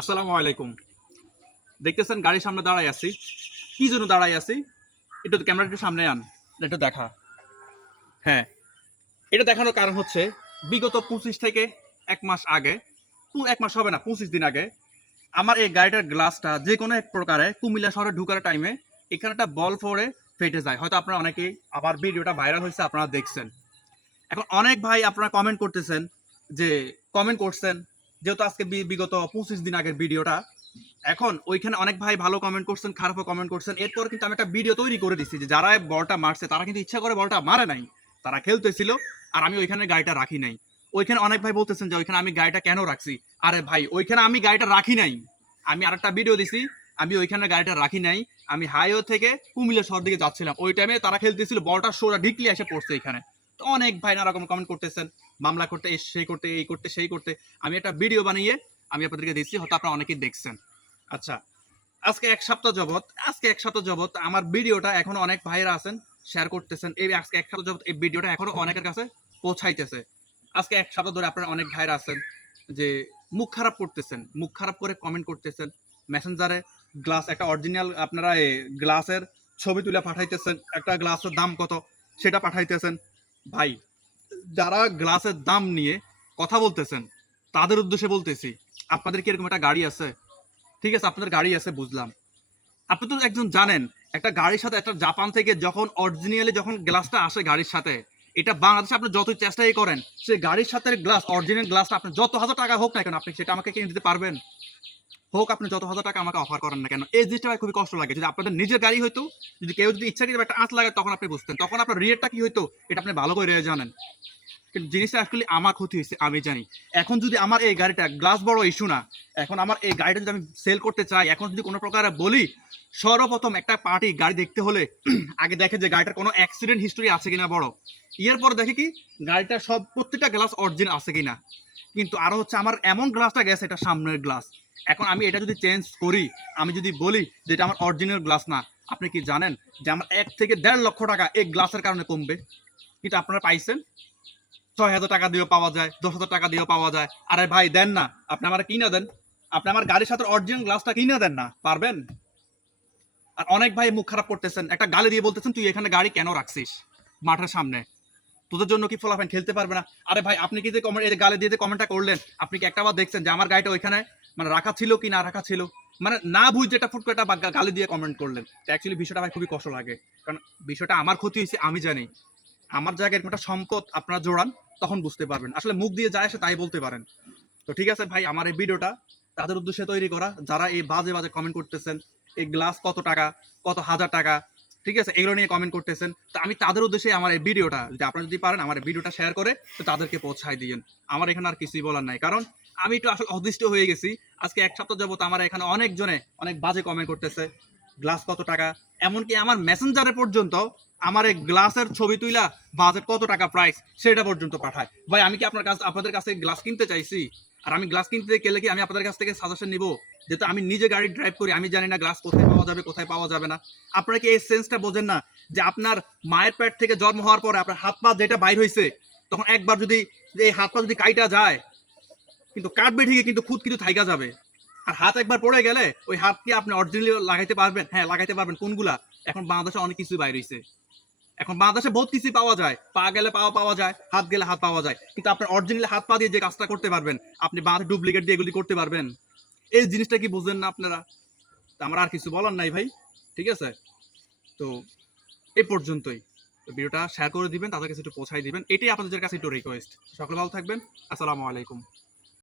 আসসালামু আলাইকুম। দেখতেছেন গাড়ির সামনে দাঁড়াই আছি। কি জন্য দাঁড়াই আছি? একটু ক্যামেরাটা একটু সামনে আন। একটু দেখা। হ্যাঁ, এটা দেখানোর কারণ হচ্ছে বিগত 25 থেকে 1 মাস আগে, 1 মাস হবে না 25 দিন আগে আমার এই গাড়িটার গ্লাসটা যে কোনো এক প্রকারে কুমিল্লা শহরে ঢুকার টাইমে এখানে একটা বল পড়ে ফেটে যায়। হয়তো আপনারা অনেকেই আবার ভিডিওটা ভাইরাল হয়েছে আপনারা দেখছেন। এখন অনেক ভাই আপনারা কমেন্ট করতেছেন যে কমেন্ট করছেন যেহেতু আজকে বিগত 25 দিন আগের ভিডিওটা এখন ওইখানে অনেক ভাই ভালো কমেন্ট করছেন খারাপও কমেন্ট করছেন এরপর কিন্তু আমি একটা ভিডিও তৈরি করে দিচ্ছি যে যারা বলটা মারছে তারা কিন্তু ইচ্ছা করে বলটা মারে নাই, তারা খেলতেছিল আর আমি ওইখানে গাড়িটা রাখি নাই। ওইখানে অনেক ভাই বলতেছেন যে ওইখানে আমি গাড়িটা কেন রাখছি। আরে ভাই ওইখানে আমি গাড়িটা রাখি নাই, আমি আরেকটা ভিডিও দিছি, আমি ওইখানে গাড়িটা রাখি নাই। আমি হাইওয়ে থেকে কুমিল্লা শহর দিকে যাচ্ছিলাম, ওই টাইমে তারা খেলতেছিল, বলটা সোজা ঢিকলি এসে পড়ছে এখানে। তো অনেক ভাই নানা রকম কমেন্ট করতেছেন মামলা করতে সেই করতে এই করতে সেই করতে। আমি একটা ভিডিও বানিয়ে আমি আপনাদেরকে দিচ্ছি, হয়তো আপনারা অনেকেই দেখছেন। আচ্ছা, আজকে এক সপ্তাহ যাবত আমার ভিডিওটা এখনো অনেক ভাইরা আছেন শেয়ার করতেছেন, এই আজকে এক সপ্তাহ যাবত এই ভিডিওটা এখনো অনেকের কাছে পৌঁছাইতেছে। আজকে এক সপ্তাহ ধরে আপনারা অনেক ভাইরা আছেন যে মুখ খারাপ করতেছেন, মুখ খারাপ করে কমেন্ট করতেছেন মেসেঞ্জারে। গ্লাস একটা অরিজিনাল আপনারা গ্লাসের ছবি তুলে পাঠাইতেছেন, একটা গ্লাসের দাম কত সেটা পাঠাইতেছেন। ভাই যারা গ্লাসের দাম নিয়ে কথা বলতেছেন তাদের উদ্দেশ্যে বলতেছি, আপনাদের কি এরকম একটা গাড়ি আছে? ঠিক আছে, আপনাদের গাড়ি আছে বুঝলাম। আপনি তো একজন জানেন একটা গাড়ির সাথে একটা জাপান থেকে যখন অরিজিনালি যখন গ্লাসটা আসে গাড়ির সাথে, এটা বাংলাদেশে আপনি যতই চেষ্টাই করেন সেই গাড়ির সাথে গ্লাস অরিজিনাল গ্লাসটা আপনি যত হাজার টাকা হোক না কেন আপনি সেটা আমাকে কিনে দিতে পারবেন? হোক আপনি যত হাজার টাকা আমাকে অফার করেন না কেন, এই জিনিসটা খুবই কষ্ট লাগে। যদি আপনাদের নিজের গাড়ি হইতো, যদি কেউ যদি ইচ্ছা করে একটা আঁচ লাগায় তখন আপনি বুঝতেন, তখন আপনার রেটটা কি হইতো এটা আপনি ভালো করে জানেন। কিন্তু জিনিসটা অ্যাকচুয়ালি আমার ক্ষতি হয়েছে আমি জানি। এখন যদি আমার এই গাড়িটা গ্লাস বড় ইস্যু না, এখন আমার এই গাড়িটা যদি আমি সেল করতে চাই, এখন যদি কোনো প্রকারে বলি, সর্বপ্রথম একটা পার্টি গাড়ি দেখতে হলে আগে দেখে যে গাড়িটার কোনো অ্যাক্সিডেন্ট হিস্টোরি আছে কিনা বড়, এর পর দেখে কি গাড়িটার সব প্রত্যেকটা গ্লাস অরিজিনাল আছে কিনা। কিন্তু আরো হচ্ছে আমার এমন গ্লাসটা গেছে এটা সামনের গ্লাস, এখন আমি এটা যদি চেঞ্জ করি, আমি যদি বলি যে এটা আমার অরিজিনাল গ্লাস না, আপনি কি জানেন যে আমার 1 থেকে 1.5 লক্ষ টাকা এই গ্লাসের কারণে কমবে। কিন্তু আপনারা পাইছেন 6,000 টাকা দিয়েও পাওয়া যায়, 10,000 টাকা দিয়েও পাওয়া যায়। আরে ভাই দেন না, আপনি আমার কিনে দেন, আপনি আমার গাড়ির সাথে অরিজিনাল গ্লাসটা কিনে দেন না, পারবেন? আর অনেক ভাই মুখ খারাপ করতেছেন, একটা গালি দিয়ে বলতেছেন তুই এখানে গাড়ি কেন রাখছিস মাঠের সামনে, তোদের জন্য কি ফলাফল খেলতে পারবে না? আরে ভাই আপনি কি যে কমেন্ট এই গালি দিয়ে যে কমেন্টটা করলেন, আপনি কি একটাবার দেখছেন যে আমার গাড়িটা ওইখানে মানে রাখা ছিল কি না রাখা ছিল? মানে না বুঝে এটা ফুট করে একটা গালি দিয়ে কমেন্ট করলেন। অ্যাকচুয়ালি বিষয়টা ভাই খুবই কষ্ট লাগে, কারণ বিষয়টা আমার ক্ষতি হয়েছে আমি জানি। আমার জায়গায় এরকম একটা সম্পদ আপনারা জোড়ান, তখন বুঝতে পারবেন আসলে মুখ দিয়ে যায় আসে তাই বলতে পারেন। তো ঠিক আছে ভাই, আমার এই ভিডিওটা তাদের উদ্দেশ্যে তৈরি করা যারা এই বাজে বাজে কমেন্ট করতেছেন, এই গ্লাস কত টাকা, কত হাজার টাকা, ঠিক আছে এগুলো নিয়ে কমেন্ট করতেছেন। তো আমি তাদের উদ্দেশ্যে আমার এই ভিডিওটা যদি আপনারা যদি পারেন আমার এই ভিডিওটা শেয়ার করে তো তাদেরকে পৌঁছায় দিয়েন। আমার এখানে আর কিছুই বলার নাই, কারণ আমি একটু আসলে অদৃষ্ট হয়ে গেছি। আজকে এক সপ্তাহ যাবত আমার এখানে অনেকজনে অনেক বাজে কমেন্ট করতেছে, গ্লাস কত টাকা, এমনকি আমার মেসেঞ্জারে পর্যন্ত আমার এই গ্লাসের ছবি তুইলা বাজেট কত টাকা প্রাইস সেটা পর্যন্ত পাঠায়। ভাই আমি কি আপনাদের কাছে গ্লাস কিনতে চাইছি? আর আমি গ্লাস কিনতে গেলে কি আমি আপনাদের কাছ থেকে সাজেশন নিব? যেহেতু আমি নিজে গাড়ি ড্রাইভ করি, আমি জানি না গ্লাস কোথায় পাওয়া যাবে কোথায় পাওয়া যাবে না। আপনারা কি এই সেন্সটা বোঝেন না যে আপনার মায়ের পেট থেকে জন্ম হওয়ার পরে আপনার হাত পা যেটা বাইর হয়েছে, তখন একবার যদি এই হাত পা যদি কাইটা যায় কিন্তু কাটবে ঠিকই কিন্তু খুদ কিন্তু থাইকা যাবে। আর হাত একবার পড়ে গেলে ওই হাত কি আপনি অরিজিনালি লাগাইতে পারবেন? হ্যাঁ লাগাইতে পারবেন। কোনগুলা? এখন বাংলাদেশে অনেক কিছুই বাইর হয়েছে, এখন বাংলাদেশে বহুত কিছুই পাওয়া যায়, পা গেলে পা পাওয়া যায়, হাত গেলে হাত পাওয়া যায়, কিন্তু আপনার অরিজিনালি হাত পা দিয়ে যে কাজটা করতে পারবেন আপনি বাংলাদেশ ডুপ্লিকেট দিয়ে এগুলি করতে পারবেন? এই জিনিসটা কি বুঝেন না আপনারা? তো আমার আর কিছু বলার নাই ভাই, ঠিক আছে? তো এই পর্যন্তই। তো ভিডিওটা শেয়ার করে দিবেন, তাদের কাছে একটু পৌঁছাই দিবেন, এটাই আপনাদের কাছে একটু রিকোয়েস্ট। সকলে ভালো থাকবেন, আসসালামু আলাইকুম।